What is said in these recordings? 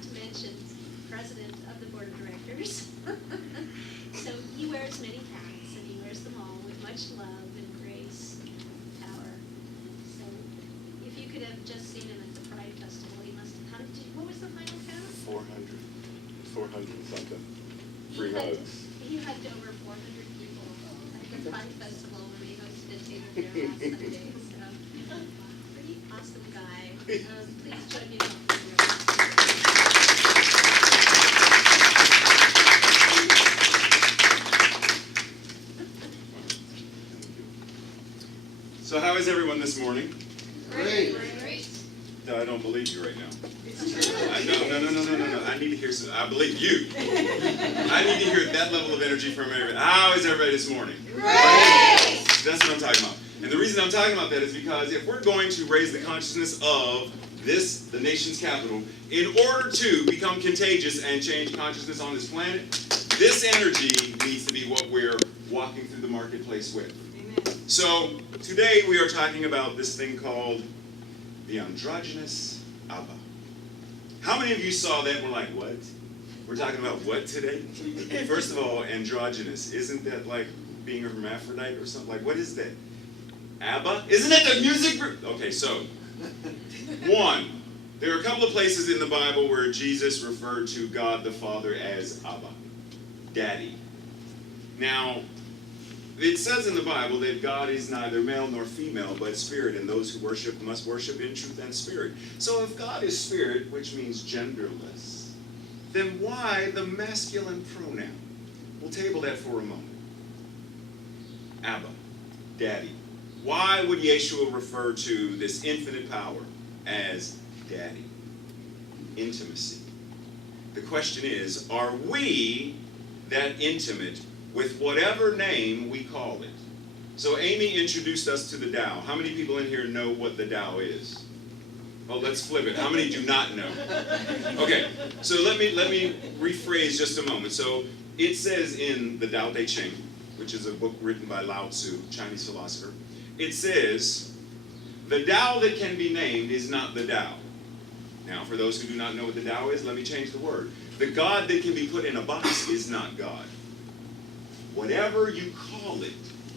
not to mention president of the board of directors. So he wears many hats, and he wears them all with much love and grace and power. So if you could have just seen him at the Pride Festival, he must have, what was the final count? 400 something. Free hugs. He hugged over 400 people at the Pride Festival when they hosted Table Fair last Sunday. So, pretty awesome guy. Please join me in welcoming him. So how is everyone this morning? Great. No, I don't believe you right now. No. I need to hear some. I believe you. I need to hear that level of energy from everybody. How is everybody this morning? Great. That's what I'm talking about. And the reason I'm talking about that is because if we're going to raise the consciousness of this, the nation's capital, in order to become contagious and change consciousness on this planet, this energy needs to be what we're walking through the marketplace with. Amen. So today we are talking about this thing called the androgynous Abba. How many of you saw that and were like, what? We're talking about what today? First of all, androgynous. Isn't that like being a hermaphrodite or something? Like, what is that? Abba? Isn't that the music group? Okay, so, one, there are a couple of places in the Bible where Jesus referred to God the Father as Abba, Daddy. Now, it says in the Bible that God is neither male nor female, but spirit, and those who worship must worship in truth and spirit. So if God is spirit, which means genderless, then why the masculine pronoun? We'll table that for a moment. Abba, Daddy. Why would Yeshua refer to this infinite power as Daddy? Intimacy. The question is, are we that intimate with whatever name we call it? So Amy introduced us to the Tao. How many people in here know what the Tao is? Oh, let's flip it. How many do not know? Okay, so let me rephrase just a moment. So it says in the Tao Te Ching, which is a book written by Lao Tzu, Chinese philosopher, it says, the Tao that can be named is not the Tao. Now, for those who do not know what the Tao is, let me change the word. The God that can be put in a box is not God. Whatever you call it,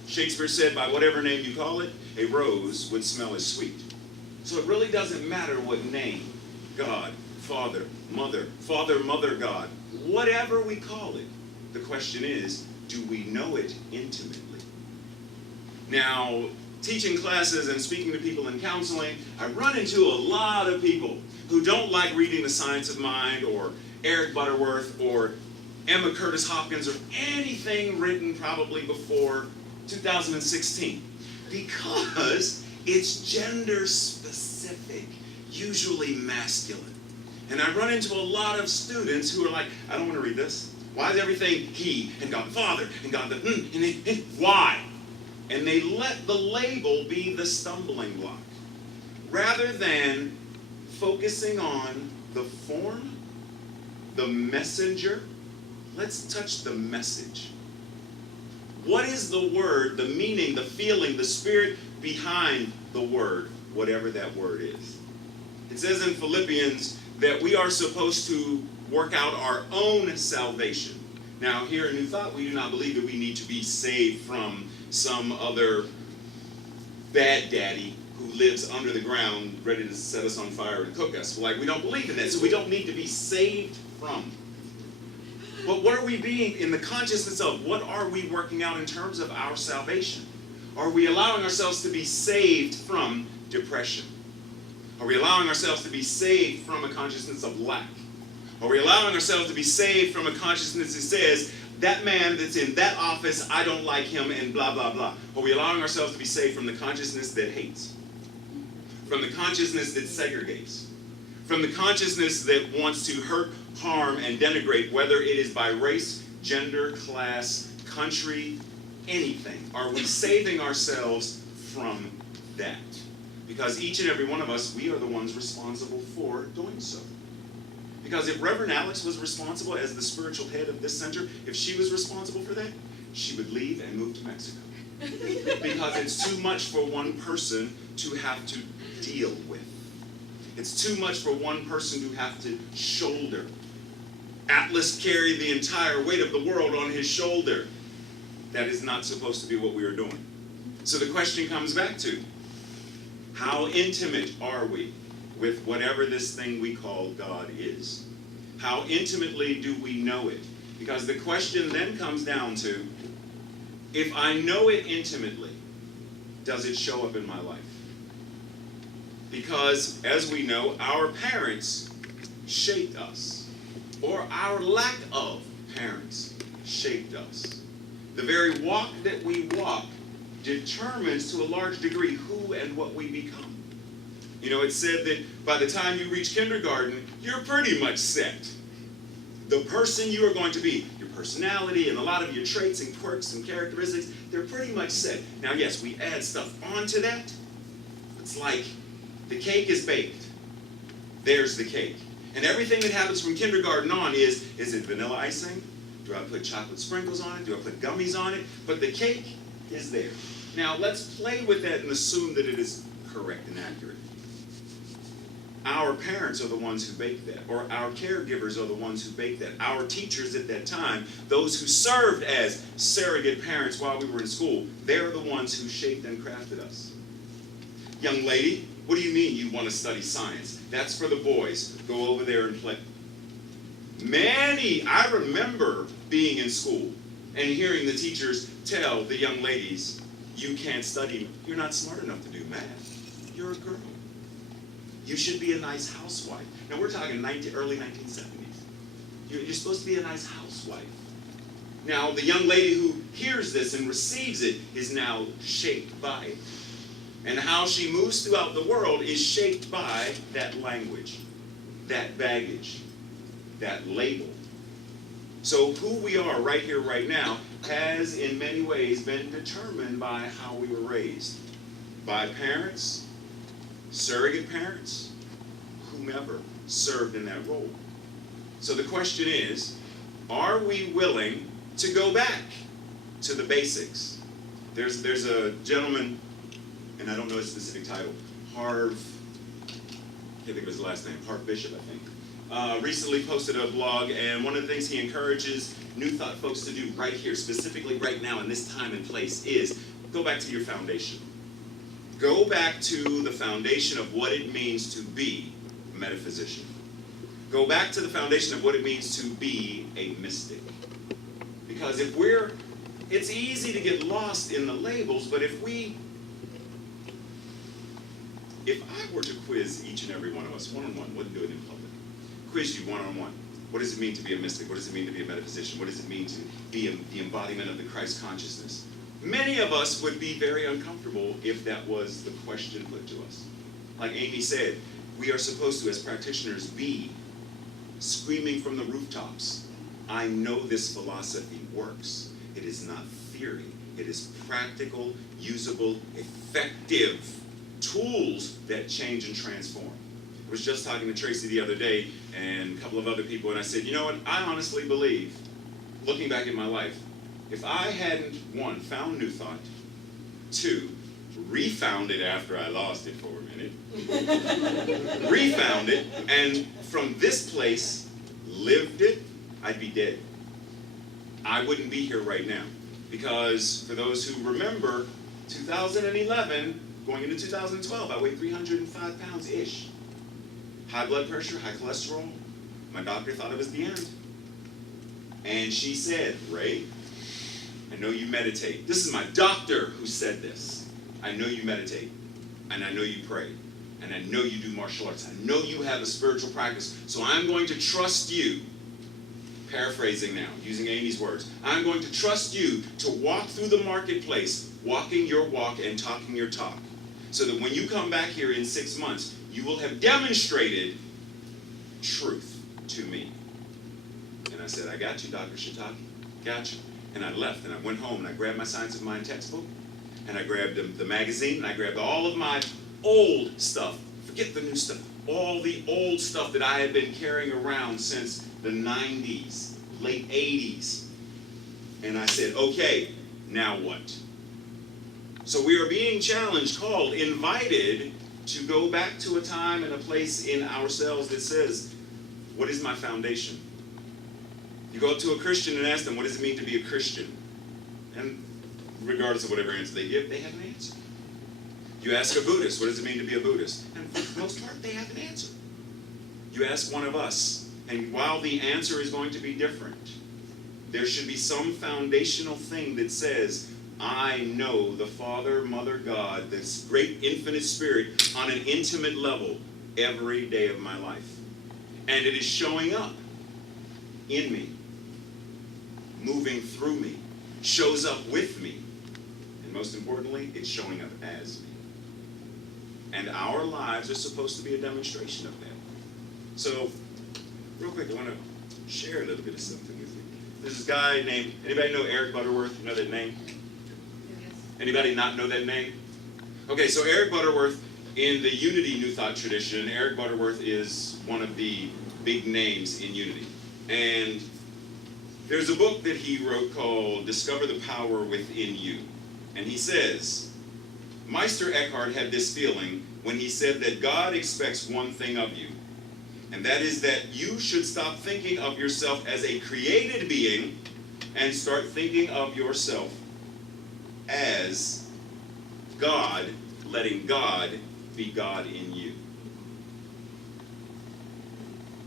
Shakespeare said, by whatever name you call it, a rose would smell as sweet. So it really doesn't matter what name, God, Father, Mother, God, whatever we call it. The question is, do we know it intimately? Now, teaching classes and speaking to people in counseling, I run into a lot of people who don't like reading The Science of Mind or Eric Butterworth or Emma Curtis Hopkins or anything written probably before 2016 because it's gender specific, usually masculine. And I run into a lot of students who are like, I don't want to read this. Why is everything he and God the Father and God the why? And they let the label be the stumbling block rather than focusing on the form, the messenger. Let's touch the message. What is the word, the meaning, the feeling, the spirit behind the word, whatever that word is? It says in Philippians that we are supposed to work out our own salvation. Now, here in New Thought, we do not believe that we need to be saved from some other bad daddy who lives under the ground ready to set us on fire and cook us. Like, we don't believe in that, so we don't need to be saved from. But what are we being in the consciousness of? What are we working out in terms of our salvation? Are we allowing ourselves to be saved from depression? Are we allowing ourselves to be saved from a consciousness of lack? Are we allowing ourselves to be saved from a consciousness that says, that man that's in that office, I don't like him, and blah, blah, blah? Are we allowing ourselves to be saved from the consciousness that hates? From the consciousness that segregates? From the consciousness that wants to hurt, harm, and denigrate, whether it is by race, gender, class, country, anything? Are we saving ourselves from that? Because each and every one of us, we are the ones responsible for doing so. Because if Reverend Alex was responsible as the spiritual head of this center, if she was responsible for that, she would leave and move to Mexico. Because it's too much for one person to have to deal with. It's too much for one person to have to shoulder. Atlas carried the entire weight of the world on his shoulder. That is not supposed to be what we are doing. So the question comes back to, how intimate are we with whatever this thing we call God is? How intimately do we know it? Because the question then comes down to, if I know it intimately, does it show up in my life? Because, as we know, our parents shaped us, or our lack of parents shaped us. The very walk that we walk determines to a large degree who and what we become. You know, it's said that by the time you reach kindergarten, you're pretty much set. The person you are going to be, your personality and a lot of your traits and quirks and characteristics, they're pretty much set. Now, yes, we add stuff onto that. It's like the cake is baked. There's the cake. And everything that happens from kindergarten on is it vanilla icing? Do I put chocolate sprinkles on it? Do I put gummies on it? But the cake is there. Now, let's play with that and assume that it is correct and accurate. Our parents are the ones who bake that, or our caregivers are the ones who bake that. Our teachers at that time, those who served as surrogate parents while we were in school, they're the ones who shaped and crafted us. Young lady, what do you mean you want to study science? That's for the boys. Go over there and play. I remember being in school and hearing the teachers tell the young ladies, you can't study, you're not smart enough to do math. You're a girl. You should be a nice housewife. Now we're talking early 1970s. You're supposed to be a nice housewife. Now the young lady who hears this and receives it is now shaped by it. And how she moves throughout the world is shaped by that language, that baggage, that label. So who we are right here, right now, has in many ways been determined by how we were raised. By parents, surrogate parents, whomever served in that role. So the question is, are we willing to go back to the basics? There's a gentleman, and I don't know his specific title, I can't think of his last name, Harv Bishop, I think, recently posted a blog, and one of the things he encourages New Thought folks to do right here, specifically right now in this time and place, is go back to your foundation. Go back to the foundation of what it means to be a metaphysician. Go back to the foundation of what it means to be a mystic. Because it's easy to get lost in the labels, but if I were to quiz each and every one of us one-on-one, wouldn't do it in public, quiz you one-on-one, what does it mean to be a mystic? What does it mean to be a metaphysician? What does it mean to be the embodiment of the Christ consciousness? Many of us would be very uncomfortable if that was the question put to us. Like Amy said, we are supposed to, as practitioners, be screaming from the rooftops, I know this philosophy works. It is not theory. It is practical, usable, effective tools that change and transform. I was just talking to Tracy the other day and a couple of other people, and I said, you know what, I honestly believe, looking back at my life, if I hadn't, one, found New Thought, two, refound it after I lost it for a minute, refound it, and from this place, lived it, I'd be dead. I wouldn't be here right now. Because for those who remember, 2011, going into 2012, I weighed 305 pounds-ish. High blood pressure, high cholesterol. My doctor thought it was the end. And she said, Ray, I know you meditate. This is my doctor who said this. I know you meditate, and I know you pray, and I know you do martial arts. I know you have a spiritual practice, so I'm going to trust you, paraphrasing now, using Amy's words, I'm going to trust you to walk through the marketplace, walking your walk and talking your talk, so that when you come back here in 6 months, you will have demonstrated truth to me. And I said, I got you, Dr. Shiitake, got you. And I left, and I went home, and I grabbed my Science of Mind textbook, and I grabbed the magazine, and I grabbed all of my old stuff. Forget the new stuff. All the old stuff that I had been carrying around since the 90s, late 80s. And I said, okay, now what? So we are being challenged, called, invited to go back to a time and a place in ourselves that says, what is my foundation? You go up to a Christian and ask them, what does it mean to be a Christian? And regardless of whatever answer they give, they have an answer. You ask a Buddhist, what does it mean to be a Buddhist? And for the most part, they have an answer. You ask one of us, and while the answer is going to be different, there should be some foundational thing that says, I know the Father, Mother, God, this great infinite spirit on an intimate level every day of my life. And it is showing up in me, moving through me, shows up with me, and most importantly, it's showing up as me. And our lives are supposed to be a demonstration of that. So, real quick, I want to share a little bit of something with you. There's this guy named, anybody know Eric Butterworth? You know that name? Anybody not know that name? Okay, so Eric Butterworth, in the Unity New Thought tradition, Eric Butterworth is one of the big names in Unity. And there's a book that he wrote called Discover the Power Within You. And he says, Meister Eckhart had this feeling when he said that God expects one thing of you, and that is that you should stop thinking of yourself as a created being and start thinking of yourself as God, letting God be God in you.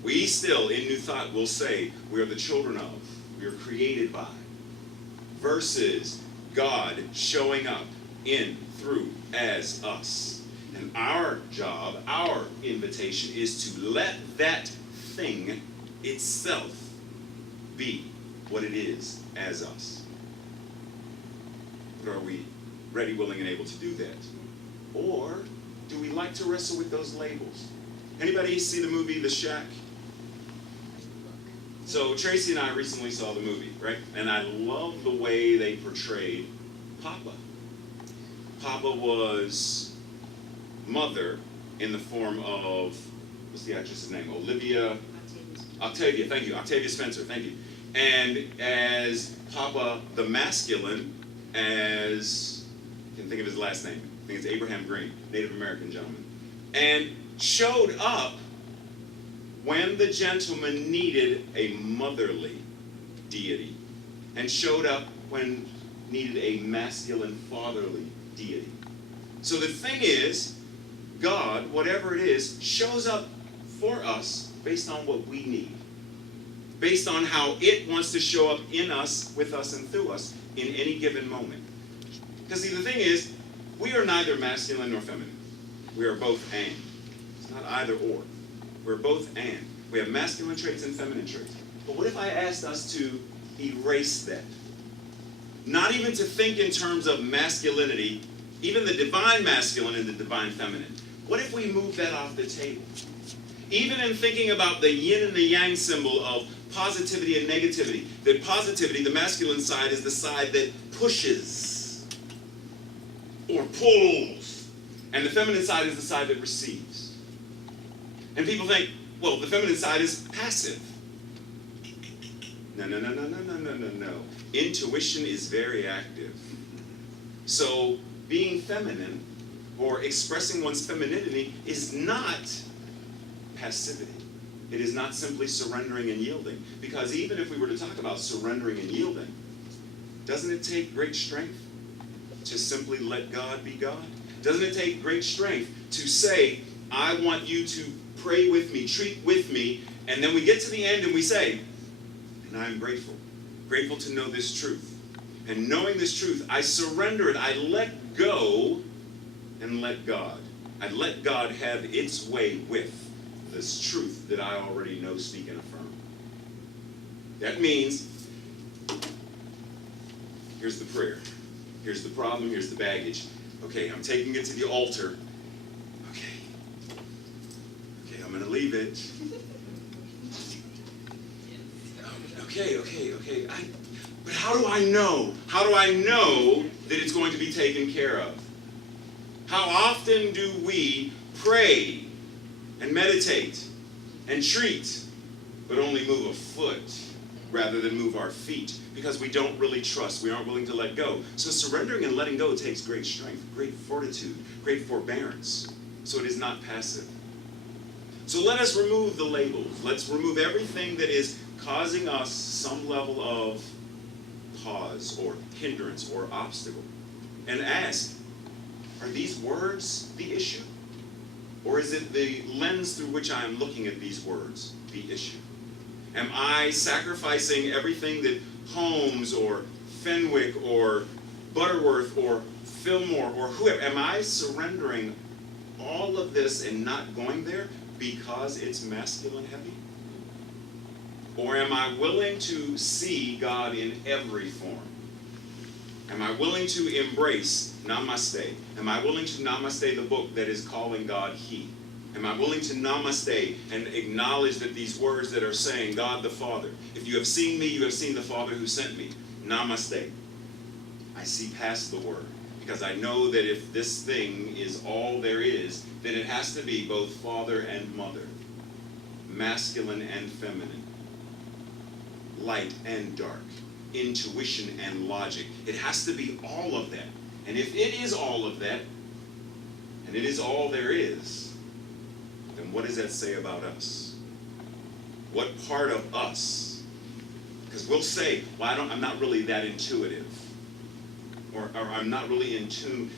We still, in New Thought, will say we are the children of, we are created by, versus God showing up in, through, as us. And our job, our invitation is to let that thing itself be what it is as us. But are we ready, willing, and able to do that? Or do we like to wrestle with those labels? Anybody see the movie The Shack? So Tracy and I recently saw the movie, right? And I love the way they portrayed Papa. Papa was Mother in the form of, what's the actress's name? Octavia, thank you. Octavia Spencer, thank you. And as Papa the masculine, as, I can think of his last name. I think it's Abraham Green, Native American gentleman. And showed up when the gentleman needed a motherly deity. And showed up when needed a masculine, fatherly deity. So the thing is, God, whatever it is, shows up for us based on what we need. Based on how it wants to show up in us, with us, and through us in any given moment. Because see, the thing is, we are neither masculine nor feminine. We are both and. It's not either or. We're both and. We have masculine traits and feminine traits. But what if I asked us to erase that? Not even to think in terms of masculinity, even the divine masculine and the divine feminine. What if we move that off the table? Even in thinking about the yin and the yang symbol of positivity and negativity, that positivity, the masculine side, is the side that pushes or pulls, and the feminine side is the side that receives. And people think, well, the feminine side is passive. No. Intuition is very active. So being feminine or expressing one's femininity is not passivity. It is not simply surrendering and yielding. Because even if we were to talk about surrendering and yielding, doesn't it take great strength to simply let God be God? Doesn't it take great strength to say, I want you to pray with me, treat with me, and then we get to the end and we say, and I'm grateful. Grateful to know this truth. And knowing this truth, I surrender it. I let go and let God. I let God have its way with this truth that I already know, speak, and affirm. That means, here's the prayer. Here's the problem. Here's the baggage. Okay, I'm taking it to the altar. Okay, I'm going to leave it. Okay. But how do I know? How do I know that it's going to be taken care of? How often do we pray and meditate and treat, but only move a foot rather than move our feet? Because we don't really trust. We aren't willing to let go. So surrendering and letting go takes great strength, great fortitude, great forbearance. So it is not passive. So let us remove the labels. Let's remove everything that is causing us some level of pause or hindrance or obstacle. And ask, are these words the issue? Or is it the lens through which I am looking at these words the issue? Am I sacrificing everything that Holmes or Fenwick or Butterworth or Fillmore or whoever, am I surrendering all of this and not going there because it's masculine heavy? Or am I willing to see God in every form? Am I willing to embrace namaste? Am I willing to namaste the book that is calling God He? Am I willing to namaste and acknowledge that these words that are saying God the Father, if you have seen me, you have seen the Father who sent me. Namaste. I see past the word because I know that if this thing is all there is, then it has to be both father and mother, masculine and feminine, light and dark, intuition and logic. It has to be all of that. And if it is all of that, and it is all there is, then what does that say about us? What part of us? Because we'll say, well, I'm not really that intuitive. Or I'm not really in tune.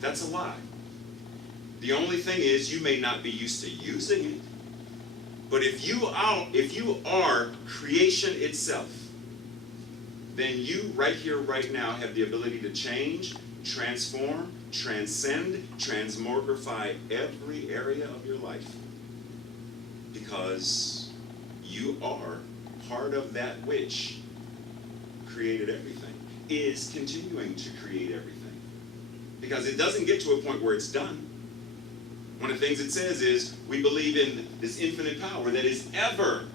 That's a lie. The only thing is you may not be used to using it. But if you are creation itself, then you right here, right now have the ability to change, transform, transcend, transmogrify every area of your life. Because you are part of that which created everything, is continuing to create everything. Because it doesn't get to a point where it's done. One of the things it says is we believe in this infinite power that is ever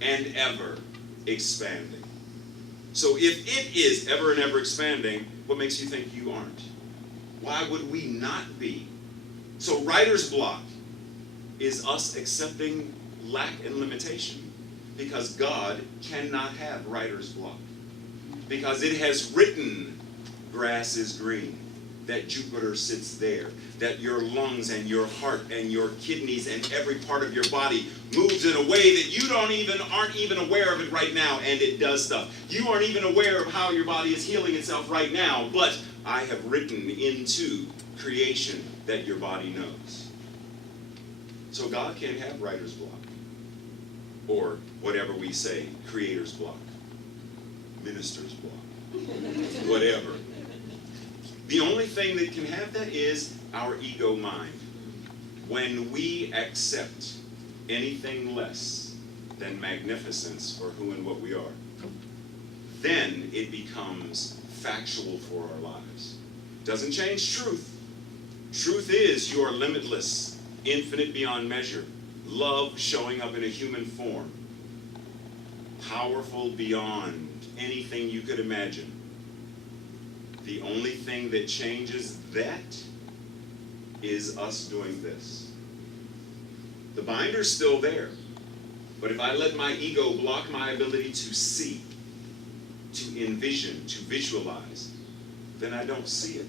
and ever expanding. So if it is ever and ever expanding, what makes you think you aren't? Why would we not be? So writer's block is us accepting lack and limitation because God cannot have writer's block. Because it has written, grass is green, that Jupiter sits there, that your lungs and your heart and your kidneys and every part of your body moves in a way that you aren't even aware of it right now, and it does stuff. You aren't even aware of how your body is healing itself right now, but I have written into creation that your body knows. So God can't have writer's block, or whatever we say, creator's block, minister's block, whatever. The only thing that can have that is our ego mind. When we accept anything less than magnificence for who and what we are, then it becomes factual for our lives. Doesn't change truth. Truth is you are limitless, infinite beyond measure, love showing up in a human form, powerful beyond anything you could imagine. The only thing that changes that is us doing this. The binder's still there, but if I let my ego block my ability to see, to envision, to visualize, then I don't see it.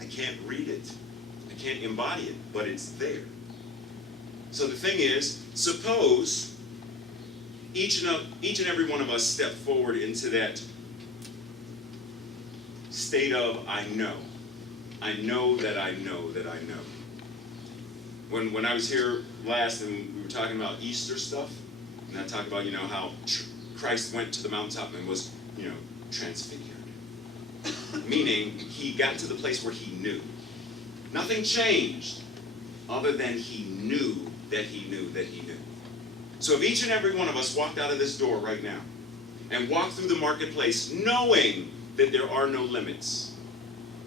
I can't read it. I can't embody it, but it's there. So the thing is, suppose each and every one of us step forward into that state of I know. I know that I know that I know. When I was here last and we were talking about Easter stuff, and I talked about, how Christ went to the mountaintop and was, transfigured. Meaning, he got to the place where he knew. Nothing changed other than he knew that he knew that he knew. So if each and every one of us walked out of this door right now and walked through the marketplace knowing that there are no limits,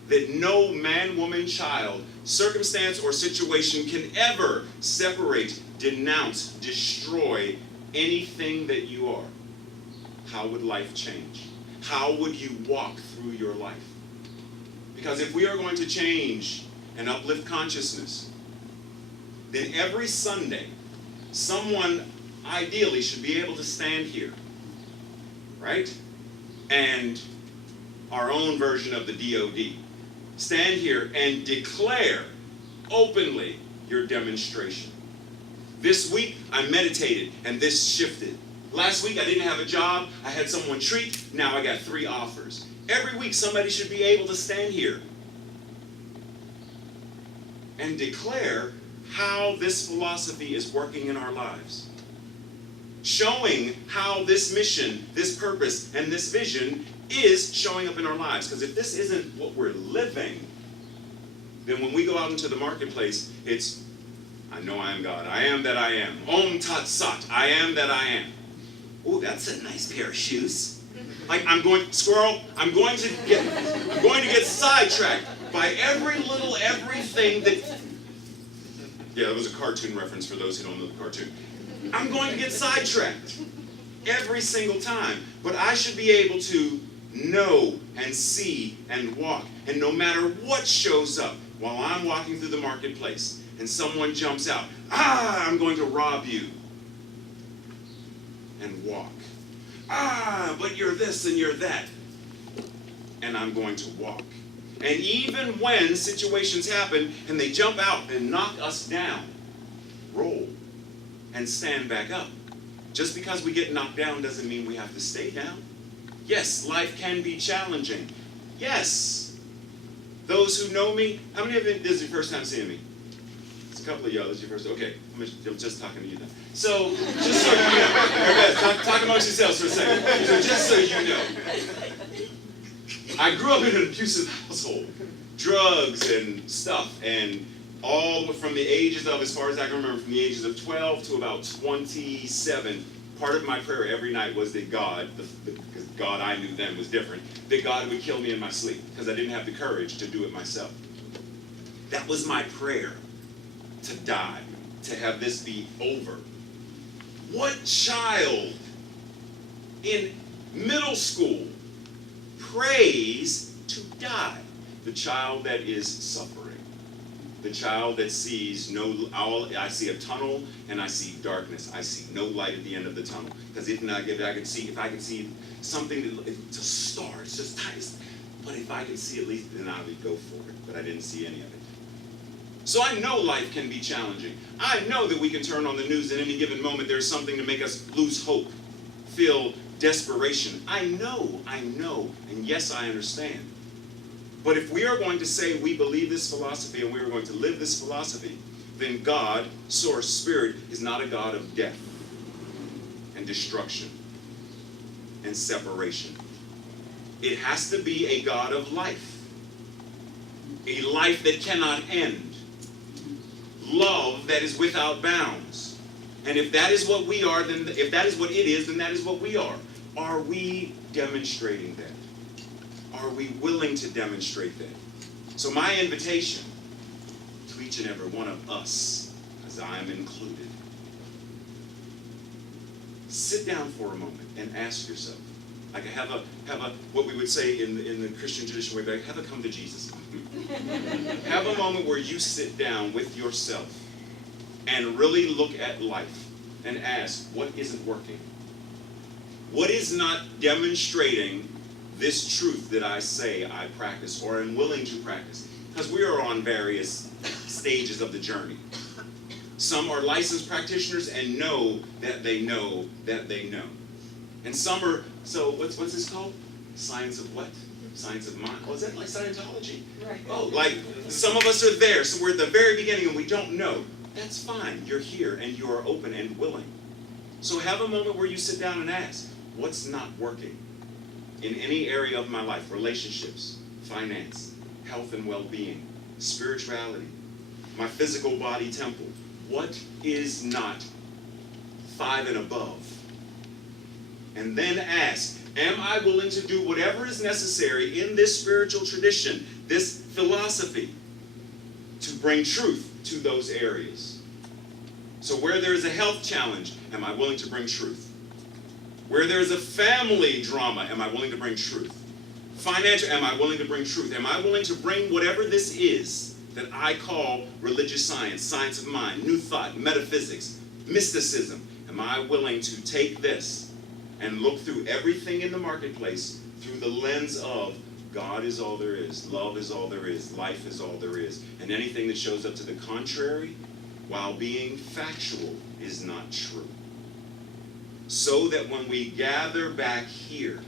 that no man, woman, child, circumstance, or situation can ever separate, denounce, destroy anything that you are, how would life change? How would you walk through your life? Because if we are going to change and uplift consciousness, then every Sunday, someone ideally should be able to stand here, right? And our own version of the DOD, stand here and declare openly your demonstration. This week, I meditated, and this shifted. Last week, I didn't have a job. I had someone treat. Now I got 3 offers. Every week, somebody should be able to stand here and declare how this philosophy is working in our lives. Showing how this mission, this purpose, and this vision is showing up in our lives. Because if this isn't what we're living, then when we go out into the marketplace, it's, I know I am God. I am that I am. Om Tat Sat. I am that I am. Oh, that's a nice pair of shoes. Like I'm going to get sidetracked by everything that. Yeah, that was a cartoon reference for those who don't know the cartoon. I'm going to get sidetracked every single time. But I should be able to know and see and walk. And no matter what shows up while I'm walking through the marketplace and someone jumps out, I'm going to rob you. And walk. But you're this and you're that. And I'm going to walk. And even when situations happen and they jump out and knock us down, roll and stand back up. Just because we get knocked down doesn't mean we have to stay down. Yes, life can be challenging. Yes. Those who know me, how many of you, this is your first time seeing me? It's a couple of y'all, this is your first, okay, I'm just talking to you now. So, just so you know, everybody, talk amongst yourselves for a second. So just so you know, I grew up in an abusive household. Drugs and stuff, and all from the ages of, as far as I can remember, from the ages of 12 to about 27, part of my prayer every night was that God, because God I knew then was different, that God would kill me in my sleep, because I didn't have the courage to do it myself. That was my prayer, to die, to have this be over. What child in middle school prays to die? The child that is suffering. The child that sees I see a tunnel and I see darkness. I see no light at the end of the tunnel. Because if I could see something to start, it's just tiny. But if I could see at least, then I would go for it. But I didn't see any of it. So I know life can be challenging. I know that we can turn on the news at any given moment. There's something to make us lose hope, feel desperation. I know, and yes, I understand. But if we are going to say we believe this philosophy and we are going to live this philosophy, then God, Source, Spirit, is not a God of death and destruction and separation. It has to be a God of life. A life that cannot end. Love that is without bounds. And if that is what we are, then if that is what it is, then that is what we are. Are we demonstrating that? Are we willing to demonstrate that? So my invitation to each and every one of us, as I am included, sit down for a moment and ask yourself, like have a what we would say in the Christian tradition way back, have a come to Jesus. Have a moment where you sit down with yourself and really look at life and ask, what isn't working? What is not demonstrating this truth that I say I practice or am willing to practice? Because we are on various stages of the journey. Some are licensed practitioners and know that they know that they know. And some are, so what's this called? Science of what? Science of mind. Oh, is that like Scientology? Right. Oh, like some of us are there, so we're at the very beginning and we don't know. That's fine. You're here and you are open and willing. So have a moment where you sit down and ask, what's not working in any area of my life? Relationships, finance, health and well-being, spirituality, my physical body temple. What is not 5 and above? And then ask, am I willing to do whatever is necessary in this spiritual tradition, this philosophy, to bring truth to those areas? So where there is a health challenge, am I willing to bring truth? Where there is a family drama, am I willing to bring truth? Financial, am I willing to bring truth? Am I willing to bring whatever this is that I call religious science, science of mind, new thought, metaphysics, mysticism? Am I willing to take this and look through everything in the marketplace through the lens of God is all there is. Love is all there is. Life is all there is. And anything that shows up to the contrary, while being factual, is not true. So that when we gather back here,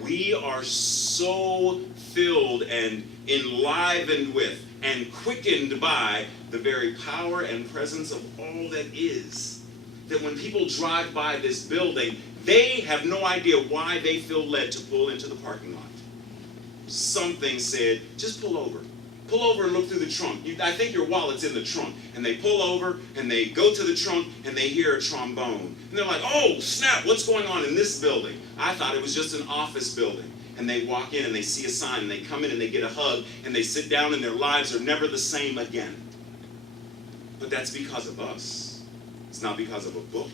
we are so filled and enlivened with and quickened by the very power and presence of all that is, that when people drive by this building, they have no idea why they feel led to pull into the parking lot. Something said, just pull over. Pull over and look through the trunk. I think your wallet's in the trunk. And they pull over and they go to the trunk and they hear a trombone. And they're like, oh, snap, what's going on in this building? I thought it was just an office building. And they walk in and they see a sign and they come in and they get a hug and they sit down and their lives are never the same again. But that's because of us. It's not because of a book.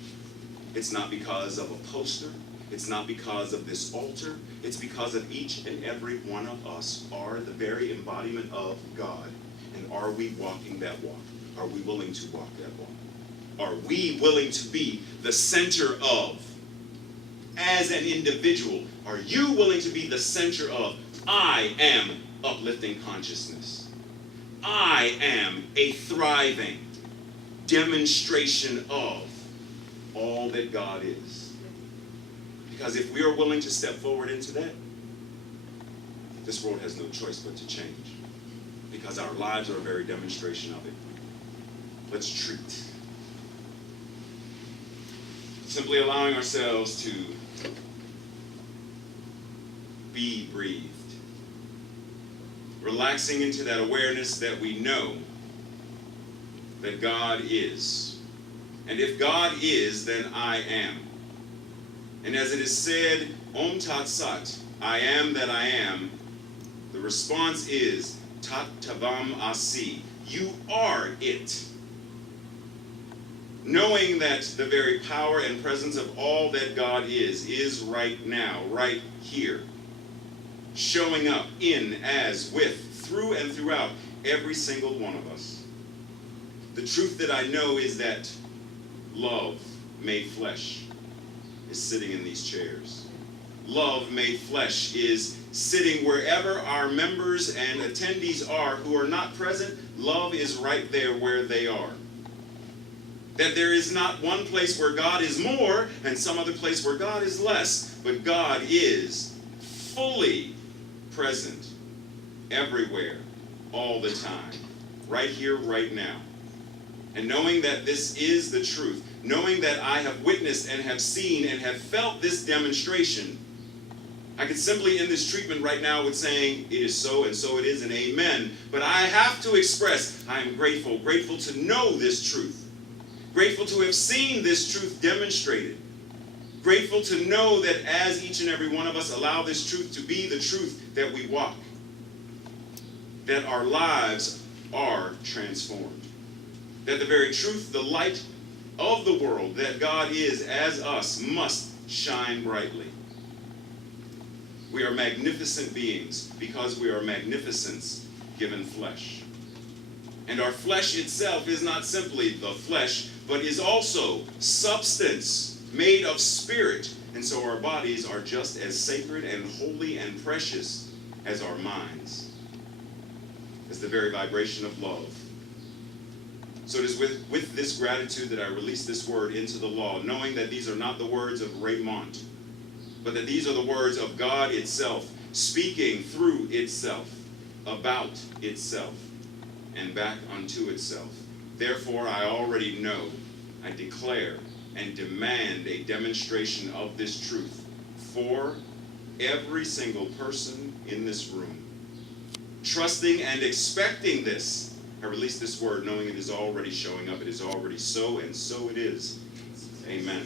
It's not because of a poster. It's not because of this altar. It's because of each and every one of us are the very embodiment of God. And are we walking that walk? Are we willing to walk that walk? Are we willing to be the center of, as an individual, are you willing to be the center of, I am uplifting consciousness. I am a thriving demonstration of all that God is. Because if we are willing to step forward into that, this world has no choice but to change. Because our lives are a very demonstration of it. Let's treat. Simply allowing ourselves to be breathed. Relaxing into that awareness that we know that God is. And if God is, then I am. And as it is said, Om Tat Sat, I am that I am, the response is, Tat Tavam Asi, you are it. Knowing that the very power and presence of all that God is right now, right here, showing up in, as, with, through, and throughout every single one of us. The truth that I know is that love made flesh is sitting in these chairs. Love made flesh is sitting wherever our members and attendees are who are not present. Love is right there where they are. That there is not one place where God is more and some other place where God is less, but God is fully present everywhere, all the time, right here, right now. And knowing that this is the truth, knowing that I have witnessed and have seen and have felt this demonstration, I could simply end this treatment right now with saying, it is so and so it is and amen. But I have to express, I am grateful, grateful to know this truth. Grateful to have seen this truth demonstrated. Grateful to know that as each and every one of us allow this truth to be the truth that we walk, that our lives are transformed. That the very truth, the light of the world that God is as us must shine brightly. We are magnificent beings because we are magnificence given flesh. And our flesh itself is not simply the flesh, but is also substance made of spirit. And so our bodies are just as sacred and holy and precious as our minds, as the very vibration of love. So it is with this gratitude that I release this word into the law, knowing that these are not the words of Raymont, but that these are the words of God itself, speaking through itself, about itself, and back unto itself. Therefore, I already know, I declare, and demand a demonstration of this truth for every single person in this room. Trusting and expecting this, I release this word knowing it is already showing up. It is already so, and so it is. Amen.